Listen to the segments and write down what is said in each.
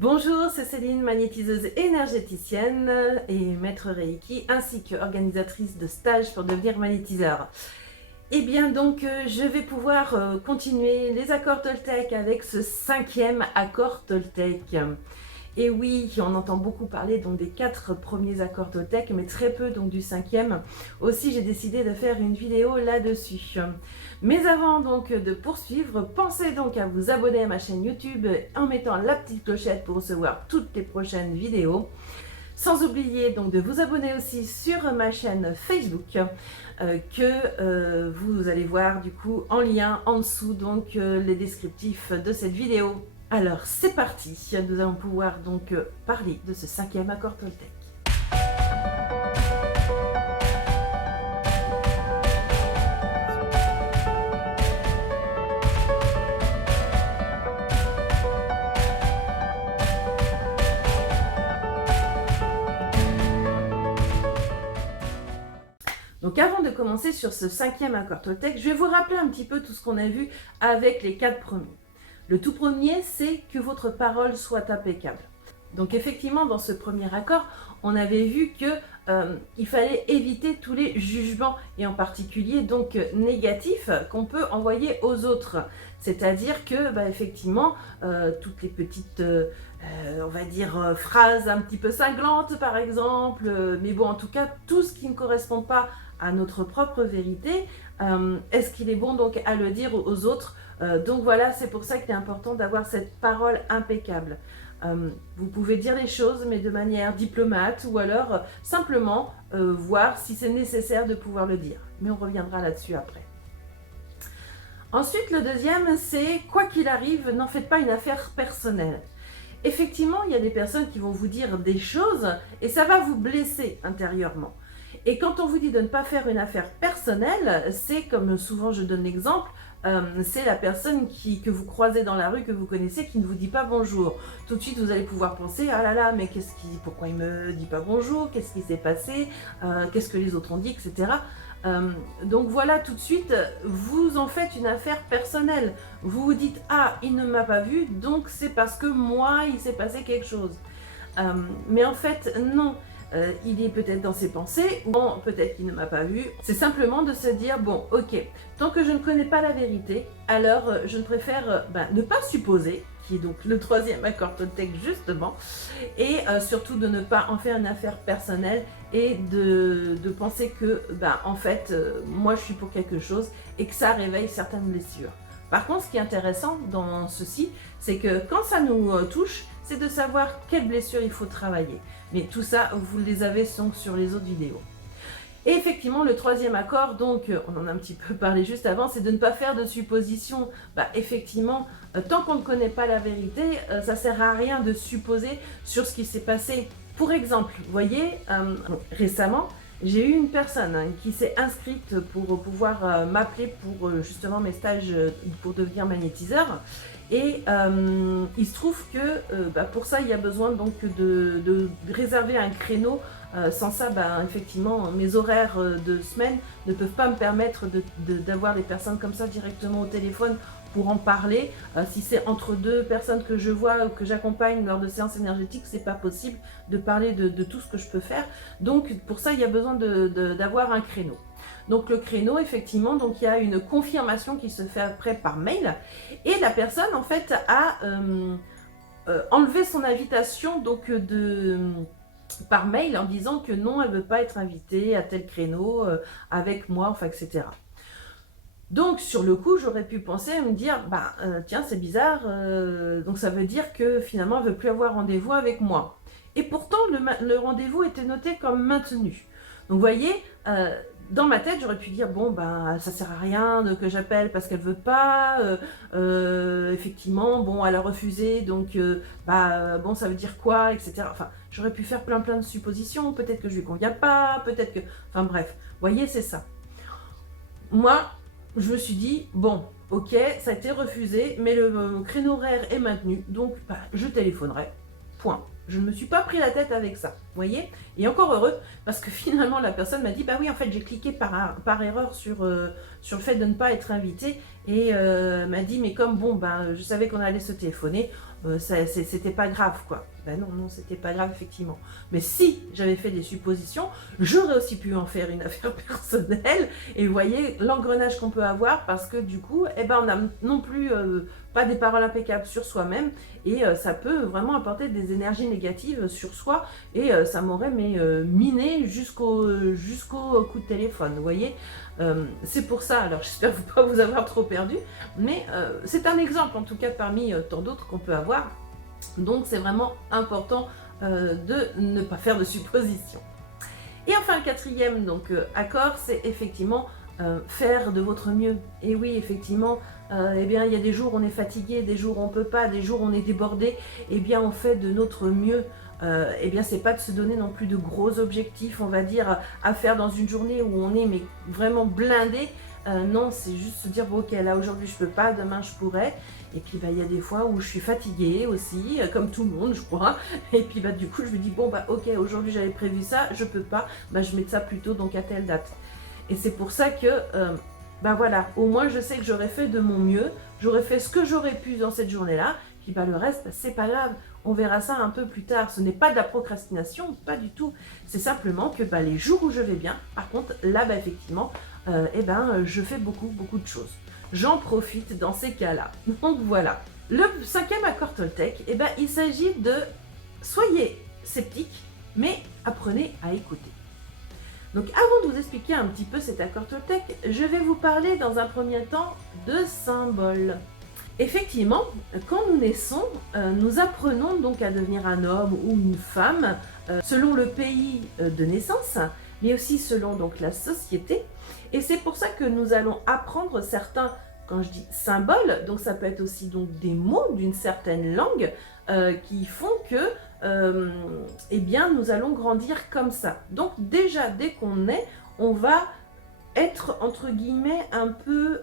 Bonjour, c'est Céline, magnétiseuse énergéticienne et maître Reiki, ainsi qu'organisatrice de stages pour devenir magnétiseur. Et bien donc, je vais pouvoir continuer les accords Toltec avec ce 5e accord Toltec. Et oui, on entend beaucoup parler donc des 4 premiers accords Toltec, mais très peu donc du 5e. Aussi, j'ai décidé de faire une vidéo là-dessus. Mais avant donc de poursuivre, pensez donc à vous abonner à ma chaîne YouTube en mettant la petite clochette pour recevoir toutes les prochaines vidéos. Sans oublier donc de vous abonner aussi sur ma chaîne Facebook que vous allez voir du coup en lien en dessous donc les descriptifs de cette vidéo. Alors c'est parti, nous allons pouvoir donc parler de ce 5e accord Toltec. Donc avant de commencer sur ce 5e accord Toltec, je vais vous rappeler un petit peu tout ce qu'on a vu avec les 4 premiers. Le tout premier, c'est que votre parole soit impeccable. Donc effectivement, dans ce premier accord, on avait vu que il fallait éviter tous les jugements, et en particulier donc négatifs, qu'on peut envoyer aux autres. C'est-à-dire que, effectivement, toutes les petites, on va dire, phrases un petit peu cinglantes, par exemple, mais bon, en tout cas, tout ce qui ne correspond pas à notre propre vérité, est-ce qu'il est bon donc à le dire aux autres? Donc voilà, c'est pour ça qu'il est important d'avoir cette parole impeccable. Vous pouvez dire les choses, mais de manière diplomate, ou alors simplement voir si c'est nécessaire de pouvoir le dire. Mais on reviendra là-dessus après. Ensuite, le deuxième, c'est quoi qu'il arrive, n'en faites pas une affaire personnelle. Effectivement, il y a des personnes qui vont vous dire des choses et ça va vous blesser intérieurement. Et quand on vous dit de ne pas faire une affaire personnelle, c'est comme souvent je donne l'exemple, c'est la personne que vous croisez dans la rue, que vous connaissez, qui ne vous dit pas bonjour. Tout de suite, vous allez pouvoir penser, ah là là, mais pourquoi il me dit pas bonjour, qu'est-ce qui s'est passé, qu'est-ce que les autres ont dit, etc. Donc voilà, tout de suite, vous en faites une affaire personnelle. Vous vous dites, ah, il ne m'a pas vu, donc c'est parce que moi, il s'est passé quelque chose. Mais en fait, non. Il est peut-être dans ses pensées, ou bon, peut-être qu'il ne m'a pas vu. C'est simplement de se dire, bon, ok, tant que je ne connais pas la vérité, alors je préfère ne pas supposer, qui est donc le 3e accord Toltec justement, et surtout de ne pas en faire une affaire personnelle et de penser que, en fait, moi je suis pour quelque chose et que ça réveille certaines blessures. Par contre, ce qui est intéressant dans ceci, c'est que quand ça nous touche, c'est de savoir quelles blessures il faut travailler. Mais tout ça, vous les avez donc sur les autres vidéos. Et effectivement, le 3e accord, donc on en a un petit peu parlé juste avant, c'est de ne pas faire de suppositions. Effectivement, tant qu'on ne connaît pas la vérité, ça ne sert à rien de supposer sur ce qui s'est passé. Pour exemple, vous voyez, récemment, j'ai eu une personne qui s'est inscrite pour pouvoir m'appeler pour justement mes stages pour devenir magnétiseur. Et il se trouve que pour ça, il y a besoin donc de réserver un créneau. Sans ça, effectivement, mes horaires de semaine ne peuvent pas me permettre d'avoir des personnes comme ça directement au téléphone pour en parler. Si c'est entre 2 personnes que je vois ou que j'accompagne lors de séances énergétiques, c'est pas possible de parler de tout ce que je peux faire. Donc pour ça, il y a besoin d'avoir un créneau. Donc le créneau, effectivement, donc il y a une confirmation qui se fait après par mail, et la personne en fait a enlevé son invitation donc par mail en disant que non, elle ne veut pas être invitée à tel créneau avec moi, enfin etc. Donc sur le coup, j'aurais pu penser à me dire, tiens, c'est bizarre, donc ça veut dire que finalement elle ne veut plus avoir rendez-vous avec moi. Et pourtant, le rendez-vous était noté comme maintenu. Donc vous voyez, dans ma tête, j'aurais pu dire, bon, ça sert à rien que j'appelle parce qu'elle veut pas, effectivement, bon, elle a refusé, donc, bon, ça veut dire quoi, etc. Enfin, j'aurais pu faire plein de suppositions, peut-être que je lui conviens pas, peut-être que... Enfin bref, vous voyez, c'est ça. Moi, je me suis dit, bon, ok, ça a été refusé, mais le créneau horaire est maintenu, donc je téléphonerai, point. Je ne me suis pas pris la tête avec ça, vous voyez. Et encore heureux, parce que finalement la personne m'a dit, oui, en fait j'ai cliqué par erreur sur le fait de ne pas être invitée, et m'a dit, mais comme bon, je savais qu'on allait se téléphoner, c'était pas grave, quoi. Ben non, non, c'était pas grave, effectivement. Mais si j'avais fait des suppositions, j'aurais aussi pu en faire une affaire personnelle. Et vous voyez l'engrenage qu'on peut avoir, parce que du coup, eh ben, on n'a non plus pas des paroles impeccables sur soi-même, et ça peut vraiment apporter des énergies négatives sur soi, et ça m'aurait miné jusqu'au coup de téléphone, vous voyez. C'est pour ça, alors j'espère ne pas vous avoir trop perdu, mais c'est un exemple en tout cas parmi tant d'autres qu'on peut avoir. Donc c'est vraiment important de ne pas faire de suppositions. Et enfin le quatrième donc, accord, c'est effectivement faire de votre mieux. Et oui, effectivement, eh bien, il y a des jours où on est fatigué, des jours où on ne peut pas, des jours où on est débordé. Eh bien, on fait de notre mieux. Eh bien, c'est pas de se donner non plus de gros objectifs, on va dire, à faire dans une journée où on est mais vraiment blindé. Non, c'est juste se dire, bon, ok, là aujourd'hui je peux pas, demain je pourrais. Et puis bah, il y a des fois où je suis fatiguée aussi, comme tout le monde je crois. Et puis bah, du coup je me dis, bon bah ok, aujourd'hui j'avais prévu ça, je peux pas, bah, je mets ça plutôt donc à telle date. Et c'est pour ça que, bah voilà, au moins je sais que j'aurais fait de mon mieux, j'aurais fait ce que j'aurais pu dans cette journée-là, puis bah le reste, bah, c'est pas grave, on verra ça un peu plus tard. Ce n'est pas de la procrastination, pas du tout. C'est simplement que bah, les jours où je vais bien, par contre, là, bah, effectivement, eh ben, je fais beaucoup de choses. J'en profite dans ces cas-là. Donc voilà. Le cinquième accord Toltec, eh ben, il s'agit de soyez sceptique, mais apprenez à écouter. Donc avant de vous expliquer un petit peu cet accord Toltec, je vais vous parler dans un premier temps de symboles. Effectivement, quand nous naissons, nous apprenons donc à devenir un homme ou une femme selon le pays de naissance, mais aussi selon donc la société. Et c'est pour ça que nous allons apprendre certains, quand je dis symboles, donc ça peut être aussi donc des mots d'une certaine langue qui font que eh bien, nous allons grandir comme ça. Donc déjà, dès qu'on naît, on va être entre guillemets un peu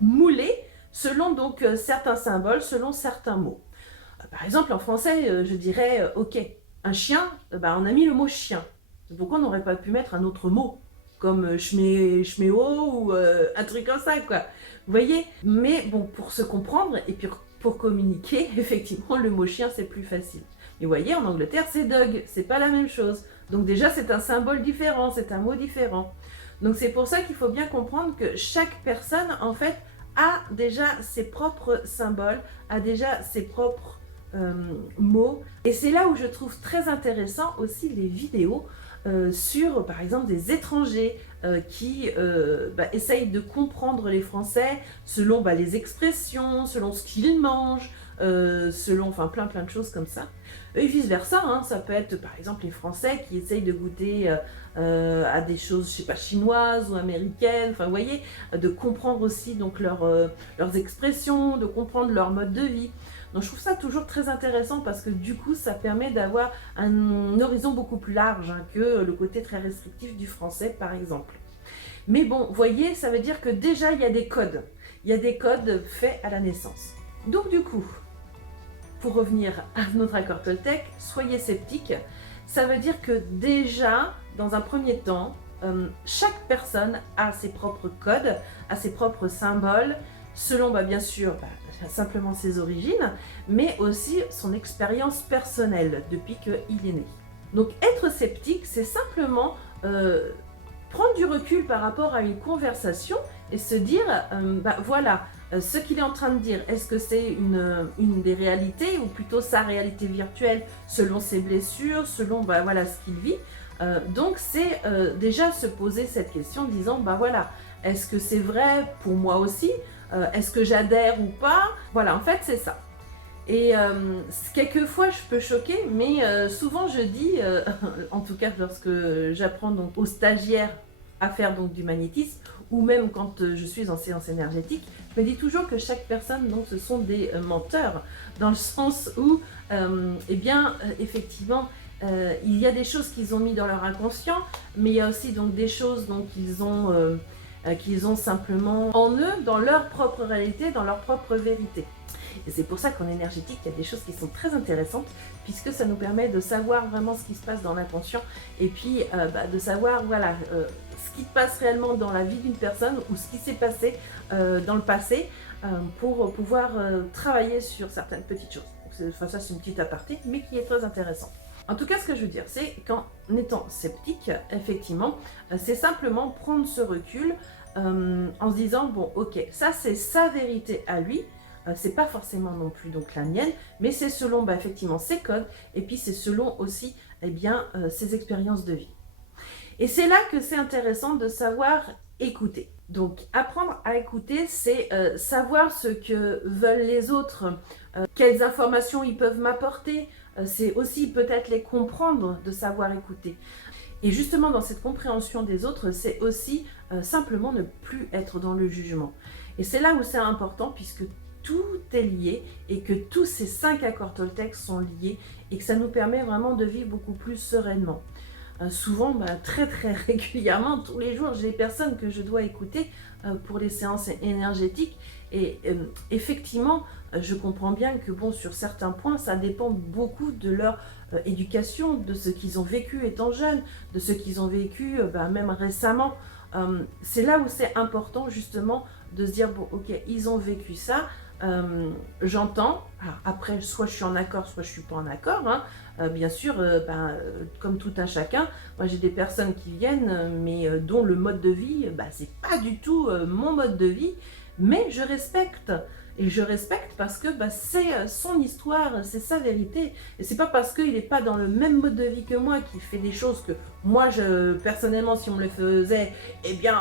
moulé selon donc certains symboles, selon certains mots. Par exemple, en français, je dirais, ok, un chien, bah, on a mis le mot chien. Pourquoi on n'aurait pas pu mettre un autre mot comme schméo ou un truc comme ça, quoi. Vous voyez? Mais bon, pour se comprendre et puis pour communiquer, effectivement, le mot chien, c'est plus facile. Et vous voyez, en Angleterre, c'est dog, c'est pas la même chose. Donc déjà, c'est un symbole différent, c'est un mot différent. Donc c'est pour ça qu'il faut bien comprendre que chaque personne, en fait, a déjà ses propres symboles, a déjà ses propres mots. Et c'est là où je trouve très intéressant aussi les vidéos sur, par exemple, des étrangers qui essayent de comprendre les Français selon les expressions, selon ce qu'ils mangent, selon enfin plein de choses comme ça. Et vice versa, hein, ça peut être par exemple les Français qui essayent de goûter à des choses, je sais pas, chinoises ou américaines, enfin vous voyez, de comprendre aussi donc leurs expressions, de comprendre leur mode de vie. Donc je trouve ça toujours très intéressant parce que du coup ça permet d'avoir un horizon beaucoup plus large hein, que le côté très restrictif du français par exemple. Mais bon, vous voyez, ça veut dire que déjà il y a des codes. Il y a des codes faits à la naissance. Donc du coup, pour revenir à notre accord Toltec, soyez sceptiques. Ça veut dire que déjà, dans un premier temps, chaque personne a ses propres codes, a ses propres symboles, selon bien sûr simplement ses origines, mais aussi son expérience personnelle depuis qu'il est né. Donc être sceptique, c'est simplement prendre du recul par rapport à une conversation et se dire, voilà, ce qu'il est en train de dire, est-ce que c'est une des réalités ou plutôt sa réalité virtuelle selon ses blessures, selon voilà, ce qu'il vit. Donc c'est déjà se poser cette question en disant, voilà, est-ce que c'est vrai pour moi aussi? Est-ce que j'adhère ou pas? Voilà, en fait c'est ça. Et quelquefois je peux choquer, mais souvent je dis, en tout cas lorsque j'apprends donc aux stagiaires à faire donc du magnétisme, ou même quand je suis en séance énergétique, je me dis toujours que chaque personne, donc, ce sont des menteurs, dans le sens où, effectivement, il y a des choses qu'ils ont mis dans leur inconscient, mais il y a aussi donc des choses donc, qu'ils ont simplement en eux, dans leur propre réalité, dans leur propre vérité. Et c'est pour ça qu'en énergétique, il y a des choses qui sont très intéressantes, puisque ça nous permet de savoir vraiment ce qui se passe dans l'inconscient, et puis de savoir, voilà, ce qui se passe réellement dans la vie d'une personne ou ce qui s'est passé dans le passé pour pouvoir travailler sur certaines petites choses. Enfin, ça c'est une petite aparté, mais qui est très intéressant. En tout cas, ce que je veux dire, c'est qu'en étant sceptique, effectivement, c'est simplement prendre ce recul en se disant, bon, ok, ça c'est sa vérité à lui, c'est pas forcément non plus donc la mienne, mais c'est selon effectivement ses codes, et puis c'est selon aussi ses expériences de vie. Et c'est là que c'est intéressant de savoir écouter. Donc apprendre à écouter, c'est savoir ce que veulent les autres, quelles informations ils peuvent m'apporter, c'est aussi peut-être les comprendre, de savoir écouter. Et justement dans cette compréhension des autres, c'est aussi simplement ne plus être dans le jugement. Et c'est là où c'est important puisque tout est lié et que tous ces 5 accords Toltec sont liés et que ça nous permet vraiment de vivre beaucoup plus sereinement. Souvent, très régulièrement, tous les jours, j'ai des personnes que je dois écouter pour les séances énergétiques et effectivement, je comprends bien que bon, sur certains points, ça dépend beaucoup de leur éducation, de ce qu'ils ont vécu étant jeunes, de ce qu'ils ont vécu même récemment. C'est là où c'est important justement de se dire, bon ok, ils ont vécu ça, j'entends, après soit je suis en accord, soit je suis pas en accord, hein. Bien sûr, comme tout un chacun, moi j'ai des personnes qui viennent, mais dont le mode de vie, c'est pas du tout mon mode de vie, mais je respecte. Et je respecte parce que c'est son histoire, c'est sa vérité. Et c'est pas parce qu'il n'est pas dans le même mode de vie que moi, qu'il fait des choses que moi, personnellement, si on me le faisait, eh bien,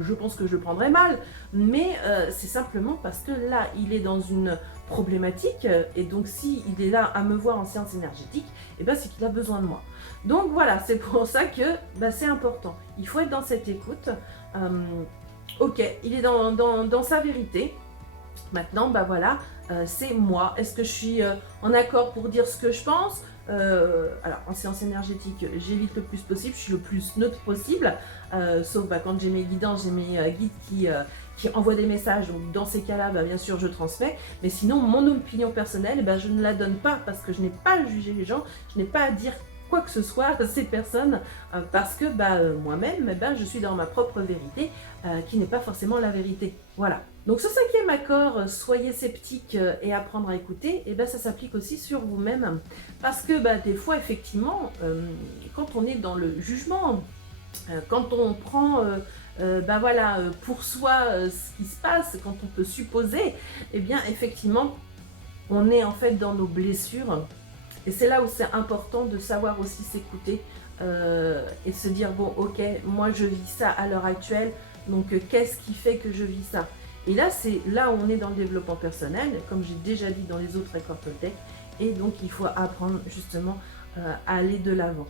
je pense que je le prendrais mal. Mais c'est simplement parce que là, il est dans une problématique. Et donc, s'il est là à me voir en séance énergétique, eh bien, c'est qu'il a besoin de moi. Donc voilà, c'est pour ça que c'est important. Il faut être dans cette écoute. Ok, il est dans sa vérité. Maintenant, voilà, c'est moi. Est-ce que je suis en accord pour dire ce que je pense? Alors, en séance énergétique, j'évite le plus possible, je suis le plus neutre possible, sauf quand j'ai mes guidances, j'ai mes guides qui envoient des messages, donc dans ces cas-là, bien sûr, je transmets, mais sinon, mon opinion personnelle, je ne la donne pas parce que je n'ai pas à juger les gens, je n'ai pas à dire quoi que ce soit à ces personnes, parce que moi-même, je suis dans ma propre vérité, qui n'est pas forcément la vérité. Voilà. Donc ce 5e accord, soyez sceptique et apprendre à écouter, ça s'applique aussi sur vous-même. Parce que des fois, effectivement, quand on est dans le jugement, quand on prend pour soi ce qui se passe, quand on peut supposer, effectivement, on est en fait dans nos blessures. Et c'est là où c'est important de savoir aussi s'écouter et se dire, bon ok, moi je vis ça à l'heure actuelle, donc qu'est-ce qui fait que je vis ça? Et là, c'est là où on est dans le développement personnel, comme j'ai déjà dit dans les autres accords Toltec, et donc il faut apprendre justement à aller de l'avant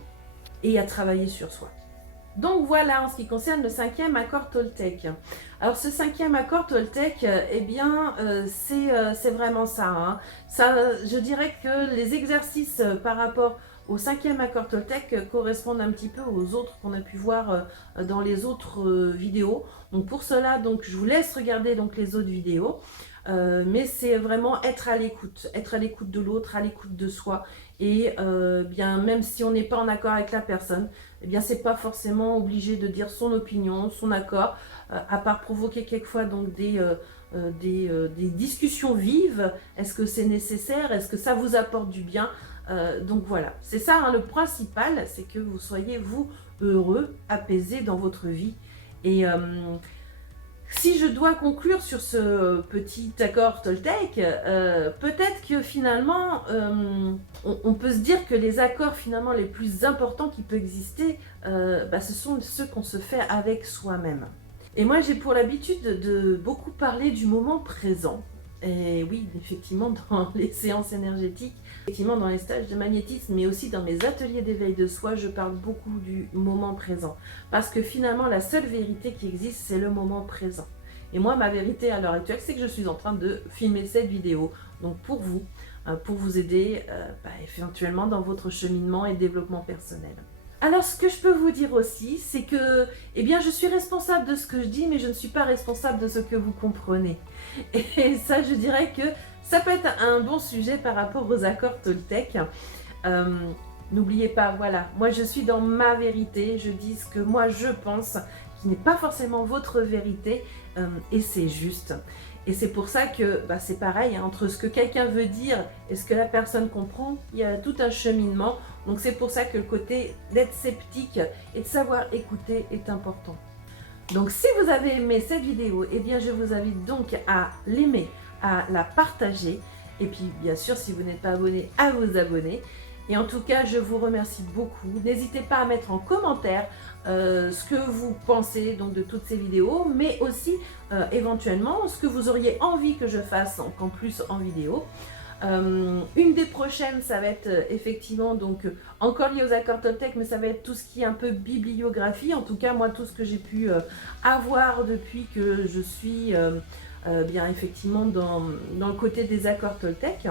et à travailler sur soi. Donc voilà, en ce qui concerne le 5e accord Toltec. Alors ce 5e accord Toltec, c'est vraiment ça, hein. Ça, je dirais que les exercices par rapport au 5e accord Toltec correspondent un petit peu aux autres qu'on a pu voir dans les autres vidéos. Donc pour cela, je vous laisse regarder les autres vidéos. Mais c'est vraiment être à l'écoute de l'autre, à l'écoute de soi. Et même si on n'est pas en accord avec la personne, c'est pas forcément obligé de dire son opinion, son accord, à part provoquer quelquefois des discussions vives. Est-ce que c'est nécessaire? Est-ce que ça vous apporte du bien? Donc voilà, c'est ça, hein, le principal, c'est que vous soyez, vous, heureux, apaisé dans votre vie. Et si je dois conclure sur ce petit accord Toltec, peut-être que finalement, on peut se dire que les accords finalement les plus importants qui peuvent exister, ce sont ceux qu'on se fait avec soi-même. Et moi, j'ai pour l'habitude de beaucoup parler du moment présent. Et oui, effectivement, dans les séances énergétiques, effectivement dans les stages de magnétisme, mais aussi dans mes ateliers d'éveil de soi, je parle beaucoup du moment présent. Parce que finalement, la seule vérité qui existe, c'est le moment présent. Et moi, ma vérité à l'heure actuelle, c'est que je suis en train de filmer cette vidéo. Donc pour vous aider éventuellement dans votre cheminement et développement personnel. Alors, ce que je peux vous dire aussi, c'est que, je suis responsable de ce que je dis, mais je ne suis pas responsable de ce que vous comprenez. Et ça, je dirais que ça peut être un bon sujet par rapport aux accords Toltec. N'oubliez pas, voilà, moi je suis dans ma vérité, je dis ce que moi je pense, qui n'est pas forcément votre vérité, et c'est juste. Et c'est pour ça que c'est pareil, hein, entre ce que quelqu'un veut dire et ce que la personne comprend, il y a tout un cheminement. Donc c'est pour ça que le côté d'être sceptique et de savoir écouter est important. Donc si vous avez aimé cette vidéo, eh bien je vous invite donc à l'aimer, à la partager. Et puis bien sûr, si vous n'êtes pas abonné, à vous abonner. Et en tout cas, je vous remercie beaucoup. N'hésitez pas à mettre en commentaire ce que vous pensez donc, de toutes ces vidéos, mais aussi éventuellement ce que vous auriez envie que je fasse en plus en vidéo. Une des prochaines, ça va être effectivement donc encore lié aux accords Toltec, mais ça va être tout ce qui est un peu bibliographie. En tout cas, moi, tout ce que j'ai pu avoir depuis que je suis bien effectivement dans le côté des accords Toltec.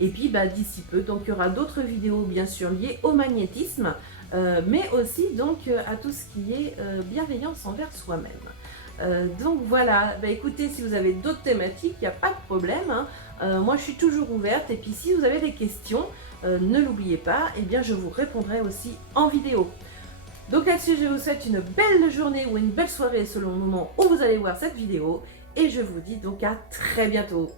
Et puis d'ici peu, donc il y aura d'autres vidéos bien sûr liées au magnétisme, mais aussi donc à tout ce qui est bienveillance envers soi-même. Donc voilà, écoutez, si vous avez d'autres thématiques, il n'y a pas de problème, hein. Moi je suis toujours ouverte, et puis si vous avez des questions, ne l'oubliez pas, et bien je vous répondrai aussi en vidéo. Donc là-dessus, je vous souhaite une belle journée ou une belle soirée selon le moment où vous allez voir cette vidéo, et je vous dis donc à très bientôt.